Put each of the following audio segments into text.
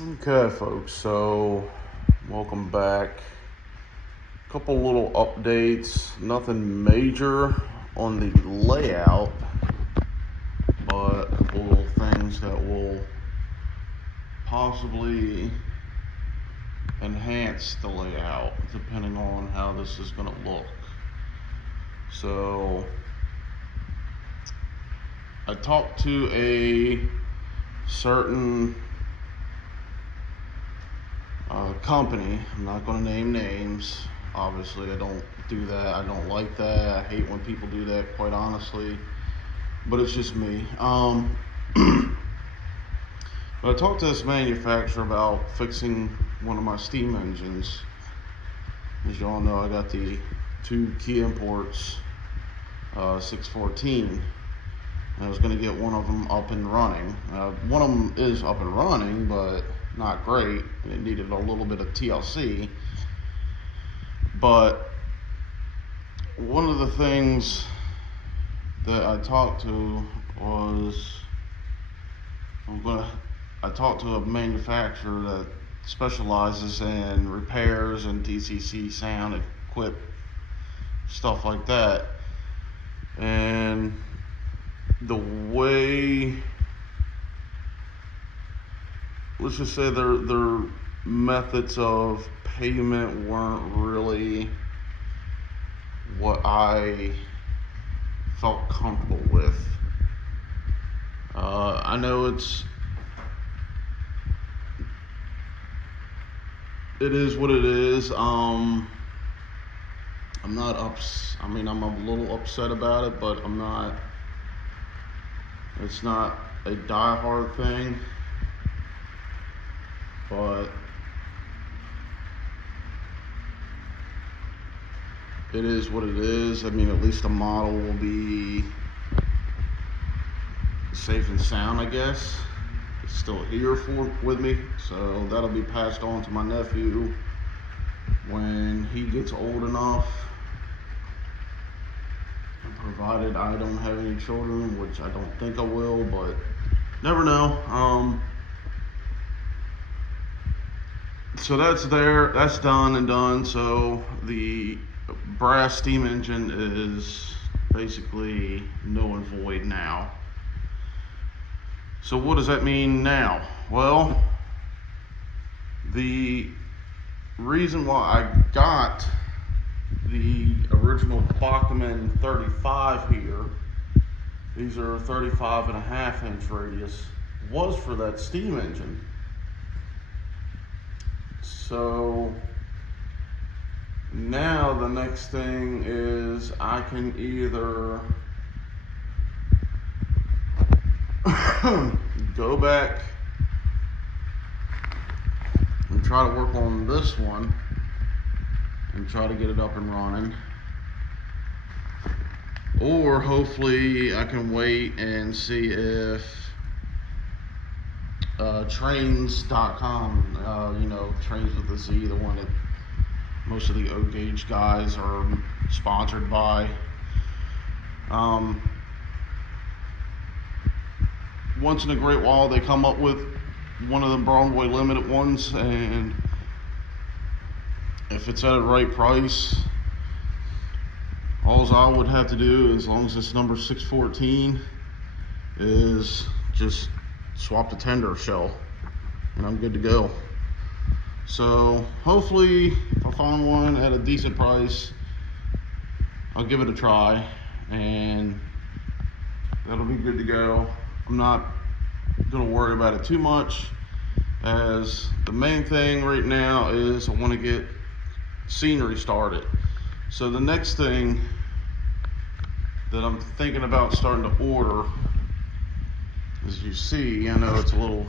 Okay, folks, so welcome back. Couple little updates, nothing major on the layout, but a couple little things that will possibly enhance the layout depending on how this is going to look. So, I talked to a certain company. I'm not going to name names. Obviously, I don't do that. I don't like that. I hate when people do that, quite honestly. But it's just me. But I talked to this manufacturer about fixing one of my steam engines. As you all know, I got the two Key Imports 614. And I was going to get one of them up and running. One of them is up and running, but not great. It needed a little bit of TLC. But one of the things that I talked to was I talked to a manufacturer that specializes in repairs and DCC sound equip stuff like that. And the way, let's just say their methods of payment weren't really what I felt comfortable with. I know it is what it is. I'm not I'm a little upset about it, but I'm not. It's not a die-hard thing, but it is what it is. I mean, at least the model will be safe and sound, I guess. It's still here with me, so that'll be passed on to my nephew when he gets old enough, provided I don't have any children, which I don't think I will, but never know. So that's done and done. So the brass steam engine is basically null and void now. So what does that mean now? Well, the reason why I got the original Bachmann 35 here, these are 35.5-inch radius, was for that steam engine. So now the next thing is I can either go back and try to work on this one and try to get it up and running, or hopefully I can wait and see if trains.com, Trains with a Z, the one that most of the O-Gauge guys are sponsored by. Once in a great while they come up with one of the Broadway limited ones, and if it's at a right price, all I would have to do, as long as it's number 614, is just swap the tender shell and I'm good to go. So hopefully if I find one at a decent price, I'll give it a try and that'll be good to go. I'm not gonna worry about it too much, as the main thing right now is I want to get scenery started. So the next thing that I'm thinking about starting to order, as you see, I know it's a little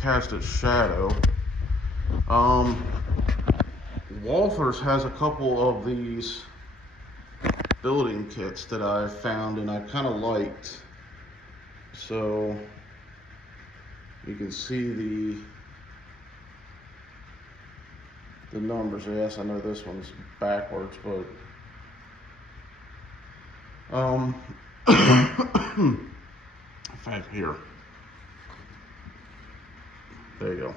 cast its shadow. Walthers has a couple of these building kits that I found and I kind of liked. So you can see the numbers. Yes, I know this one's backwards, but in fact, here. There you go.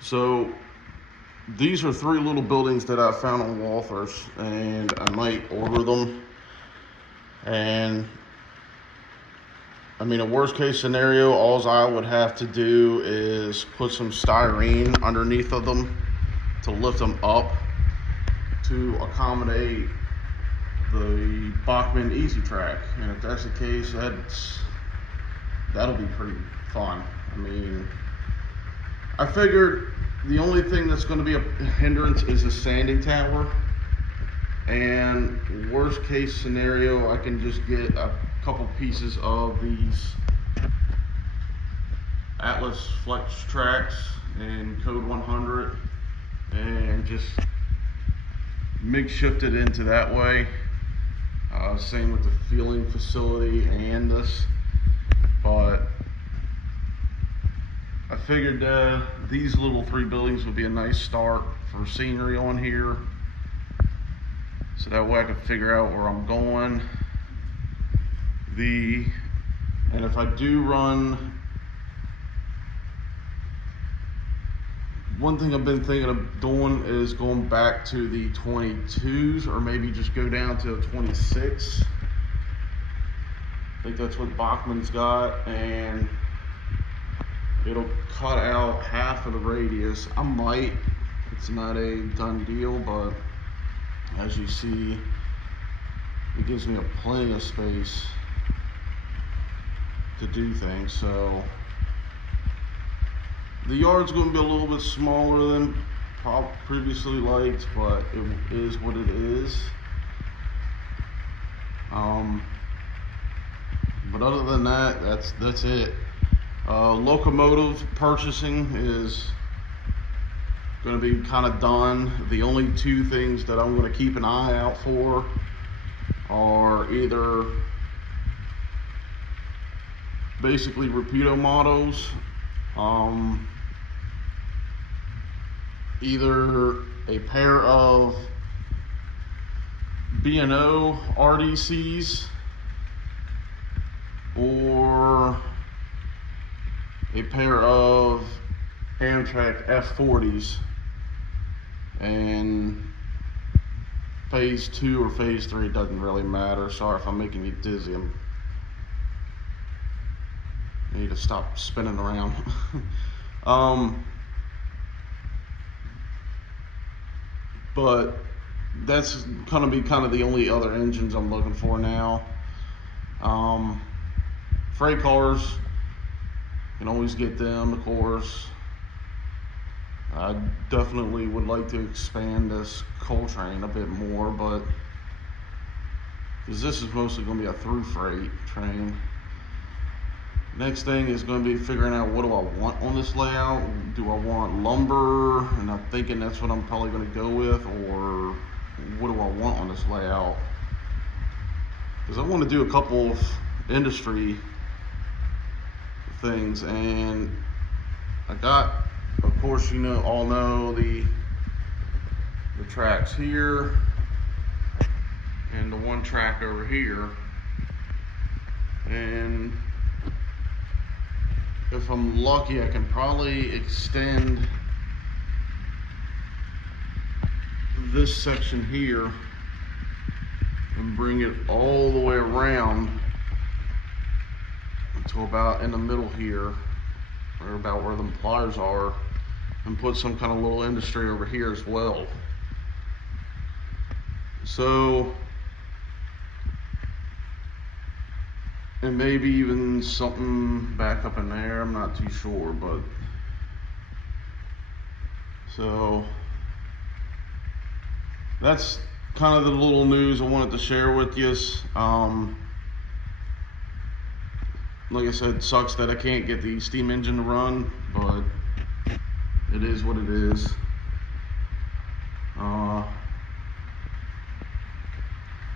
So these are 3 little buildings that I found on Walthers, and I might order them. And I mean, a worst case scenario, all I would have to do is put some styrene underneath of them to lift them up to accommodate the Bachmann Easy Track. And if that's the case, that'll be pretty fun. I mean, I figured the only thing that's going to be a hindrance is the sanding tower. And worst case scenario, I can just get a couple pieces of these Atlas Flex tracks in code 100 and just makeshift it into that way. Same with the fueling facility and this, but I figured these little 3 buildings would be a nice start for scenery on here, so that way I can figure out where I'm going. And if I do run, one thing I've been thinking of doing is going back to the 22s, or maybe just go down to a 26. I think that's what Bachmann's got, and it'll cut out half of the radius. I might, it's not a done deal, but as you see, it gives me plenty of space to do things. So the yard's going to be a little bit smaller than previously liked, but it is what it is. But other than that, that's it. Locomotive purchasing is going to be kind of done. The only 2 things that I'm going to keep an eye out for are either basically Rapido models, either a pair of B&O RDCs or a pair of Amtrak F40s, and phase 2 or phase 3 doesn't really matter. Sorry if I'm making you dizzy. I need to stop spinning around. But that's gonna be kind of the only other engines I'm looking for now. Freight cars, you can always get them, of course. I definitely would like to expand this coal train a bit more, but because this is mostly going to be a through freight train. Next thing is going to be figuring out, what do I want on this layout? Do I want lumber? And I'm thinking that's what I'm probably going to go with, or what do I want on this layout? Because I want to do a couple of industry things, and I got, of course, you all know the tracks here and the 1 track over here, and if I'm lucky, I can probably extend this section here and bring it all the way around to about in the middle here, or about where the pliers are, and put some kind of little industry over here as well. So, and maybe even something back up in there, I'm not too sure, but so that's kind of the little news I wanted to share with you. Like I said, it sucks that I can't get the steam engine to run, but it is what it is.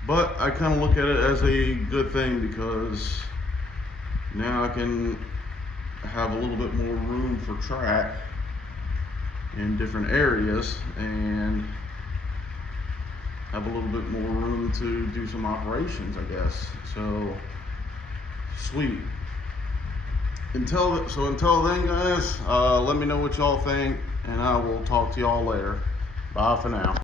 But I kind of look at it as a good thing, because now I can have a little bit more room for track in different areas, and have a little bit more room to do some operations, I guess. So Sweet. Until then, guys, let me know what y'all think, and I will talk to y'all later. Bye for now.